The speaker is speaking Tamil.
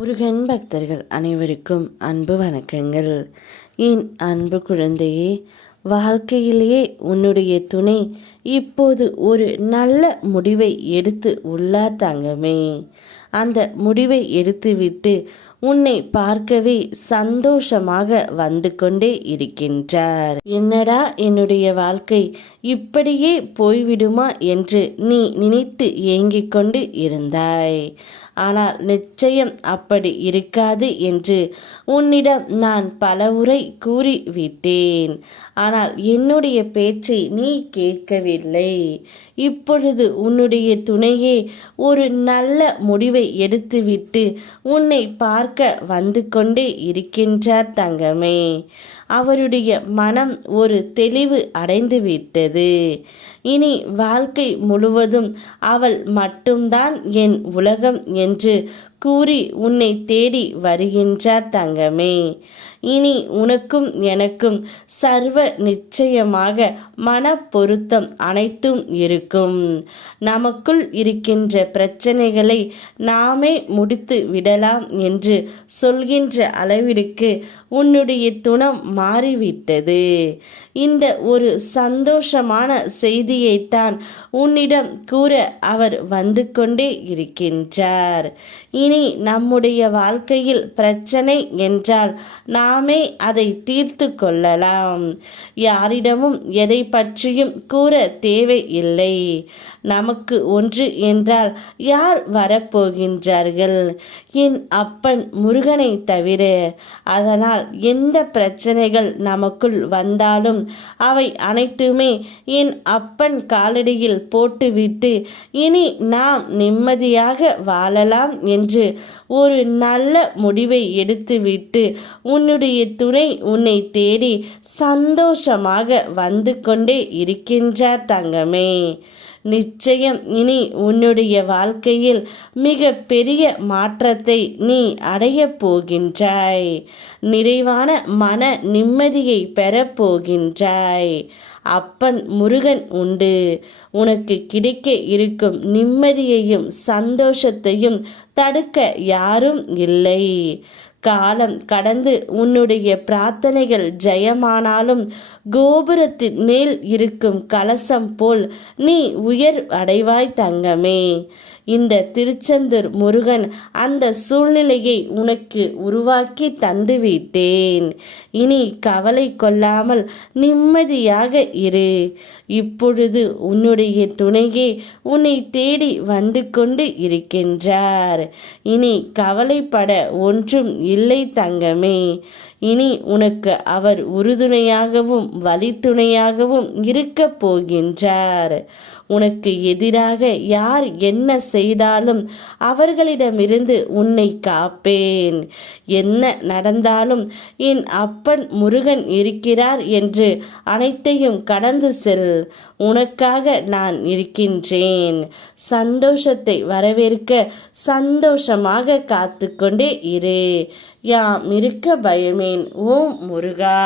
முருகன் பக்தர்கள் அனைவருக்கும் அன்பு வணக்கங்கள். என் அன்பு குழந்தையே, வாழ்க்கையிலேயே உன்னுடைய துணை இப்போது ஒரு நல்ல முடிவை எடுத்து உள்ளார் தங்கமே. அந்த முடிவை எடுத்துவிட்டு உன்னை பார்க்கவே சந்தோஷமாக வந்து கொண்டே இருக்கின்றார். என்னடா என்னுடைய வாழ்க்கை இப்படியே போய்விடுமா என்று நீ நினைத்து ஏங்கிக் கொண்டு இருந்தாய். ஆனால் நிச்சயம் அப்படி இருக்காது என்று உன்னிடம் நான் பலமுறை கூறிவிட்டேன். ஆனால் என்னுடைய பேச்சை நீ கேட்கவில்லை. இப்பொழுது உன்னுடைய துணையே ஒரு நல்ல முடிவை எடுத்துவிட்டு உன்னை பார்க்க வந்து கொண்டே இருக்கின்றார் தங்கமே. அவருடைய மனம் ஒரு தெளிவு அடைந்து விட்டது. இனி வாழ்க்கை முழுவதும் அவள் மட்டும்தான் என் உலகம் என்று கூறி உன்னை தேடி வருகின்றார் தங்கமே. இனி உனக்கும் எனக்கும் சர்வ நிச்சயமாக மன பொருத்தம் அனைத்தும் இருக்கும். நமக்குள் இருக்கின்ற பிரச்சனைகளை நாமே முடித்து விடலாம் என்று சொல்கின்ற அளவிற்கு உன்னுடைய துணம் மாறிவிட்டது. இந்த ஒரு சந்தோஷமான செய்தியைத்தான் உன்னிடம் கூற அவர் வந்து கொண்டே இருக்கின்றார். இனி நம்முடைய வாழ்க்கையில் பிரச்சனை என்றால் நாமே அதை தீர்த்து கொள்ளலாம். யாரிடமும் எதை பற்றியும் கூற தேவையில்லை. நமக்கு ஒன்று என்றால் யார் வரப்போகின்றார்கள்? என் அப்பன் முருகனை தவிர. அதனால் எந்த பிரச்சனைகள் நமக்குள் வந்தாலும் அவை அனைத்துமே என் அப்பன் காலடியில் போட்டுவிட்டு இனி நாம் நிம்மதியாக வாழலாம் என்று ஒரு நல்ல முடிவை எடுத்துவிட்டு உன்னுடைய துணை உன்னை தேடி சந்தோஷமாக வந்து கொண்டே இருக்கின்றார் தங்கமே. நிச்சயம் இனி உன்னுடைய வாழ்க்கையில் மிக பெரிய மாற்றத்தை நீ அடையப் போகின்றாய். நிறைவான மன நிம்மதியை பெறப்போகின்றாய். அப்பன் முருகன் உண்டு. உனக்கு கிடைக்க இருக்கும் நிம்மதியையும் சந்தோஷத்தையும் தடுக்க யாரும் இல்லை. காலம் கடந்து உன்னுடைய பிரார்த்தனைகள் ஜெயமானாலும் கோபுரத்தின் மேல் இருக்கும் கலசம் போல் நீ உயர் அடைவாய் தங்கமே. இந்த திருச்செந்தூர் முருகன் அந்த சூழ்நிலையை உனக்கு உருவாக்கி தந்துவிட்டேன். இனி கவலை கொள்ளாமல் நிம்மதியாக இரு. இப்பொழுது உன்னுடைய துணையே உன்னை தேடி வந்து கொண்டு இருக்கின்றார். இனி கவலைப்பட ஒன்றும் இல்லை தங்கமே. இனி உனக்கு அவர் உறுதுணையாகவும் வழித்துணையாகவும் இருக்க போகின்றார். உனக்கு எதிராக யார் என்ன செய்தாலும் அவர்களிடமிருந்து உன்னை காப்பேன். என்ன நடந்தாலும் என் அப்பன் முருகன் இருக்கிறார் என்று அனைத்தையும் கடந்து செல். உனக்காக நான் இருக்கின்றேன். சந்தோஷத்தை வரவேற்க சந்தோஷமாக காத்து கொண்டே இரு. யாம் இருக்க பயமேன். ஓம் முருகா.